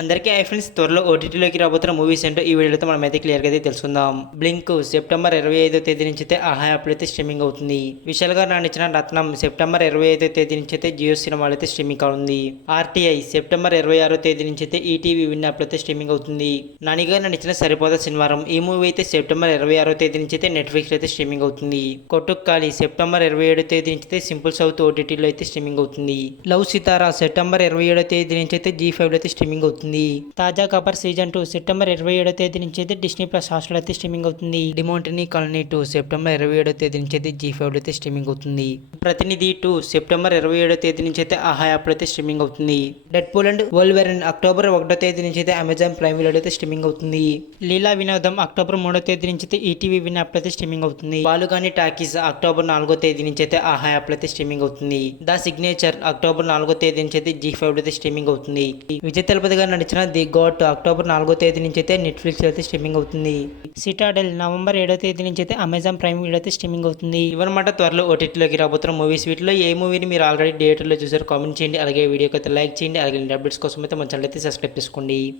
అందరికీ I friends, త్వరలో ఓటీటీలోకి రాబోతున్న మూవీస్ ఏంటో ఈ వీడియోతో మనం అయితే క్లియర్గా అయితే తెలుసుకుందాం. బ్లింక్ సెప్టెంబర్ 25వ తేదీ నుంచి అయితే ఆహా యాప్ అయితే స్ట్రీమింగ్ అవుతుంది. విశాల్ గారు నటించిన రత్నం సెప్టెంబర్ 25వ తేదీ నుంచి అయితే జియో సినిమాలు అయితే స్ట్రీమింగ్ కానుంది. ఆర్టీఐ సెప్టెంబర్ 26వ తేదీ నుంచి అయితే ఈటీవీ విన్ యాప్ అయితే స్ట్రీమింగ్ అవుతుంది. నాని గారు నటించిన సరిపోదా శనివారం ఈ మూవీ అయితే సెప్టెంబర్ 26వ తేదీ నుంచి అయితే నెట్ఫ్లిక్స్ అయితే స్ట్రీమింగ్ అవుతుంది. కొట్టుక్కాలి సెప్టెంబర్ 27వ తేదీ నుంచి అయితే సింపుల్ సౌత్ ఓటీటీలో అయితే స్ట్రీమింగ్ అవుతుంది. లవ్ సితారా సెప్టెంబర్ 27వ తేదీ నుంచి అయితే G5 లో అయితే స్ట్రీమింగ్ అవుతుంది. తాజా కపర్ సీజన్ 2 సెప్టెంబర్ 27వ తేదీ నుంచి అయితే డిస్నీ ప్లస్ హాట్‌స్టార్ అయితే స్ట్రీమింగ్ అవుతుంది. డిమోంటినీ కాలనీ 2 సెప్టెంబర్ 27వ తేదీ నుంచి అయితే G5 లో అయితే స్ట్రీమింగ్ అవుతుంది. ప్రతినిధి 2 సెప్టెంబర్ 27వ తేదీ నుంచి అయితే ఆహా యాప్ లో అయితే స్ట్రీమింగ్ అవుతుంది. డెడ్ పూల్ అండ్ వోల్వెరిన్ అక్టోబర్ 1వ తేదీ నుంచి అయితే అమెజాన్ ప్రైమ్ వీడియో అయితే స్ట్రీమింగ్ అవుతుంది. లీలా వినోదం అక్టోబర్ 3వ తేదీ నుంచి అయితే ఈటీవీ విన్ యాప్ లో అయితే స్ట్రీమింగ్ అవుతుంది. బాలుగాని టాకీస్ అక్టోబర్ 4వ తేదీ నుంచి అయితే ఆహా యాప్ లో అయితే స్ట్రీమింగ్ అవుతుంది. ద సిగ్నేచర్ అక్టోబర్ 4వ తేదీ నుంచి అయితే G5 లో అయితే స్ట్రీమింగ్ అవుతుంది. విజయ్ తలపతి గారు నడిచిన ది గాట్ అక్టోబర్ 4వ తేదీ నుంచి అయితే నెట్ఫ్లిక్స్ అయితే స్ట్రీమింగ్ అవుతుంది. సిటాడెల్ నవంబర్ 7వ తేదీ నుంచి అయితే అమెజాన్ ప్రైమ్ వీడియో అయితే స్ట్రీమింగ్ అవుతుంది. ఇవన్నమాట త్వరలో ఓటీటీలోకి రాబోతున్న మూవీస్. వీటిలో ఏ మూవీని మీరు ఆల్రెడీ థియేటర్లో చూసారో కామెంట్ చేయండి. అలాగే వీడియోకి అయితే లైక్ చేయండి. అలాగే అప్డేట్స్ కోసం అయితే మన ఛానల్ అయితే సబ్స్క్రైబ్ చేసుకోండి.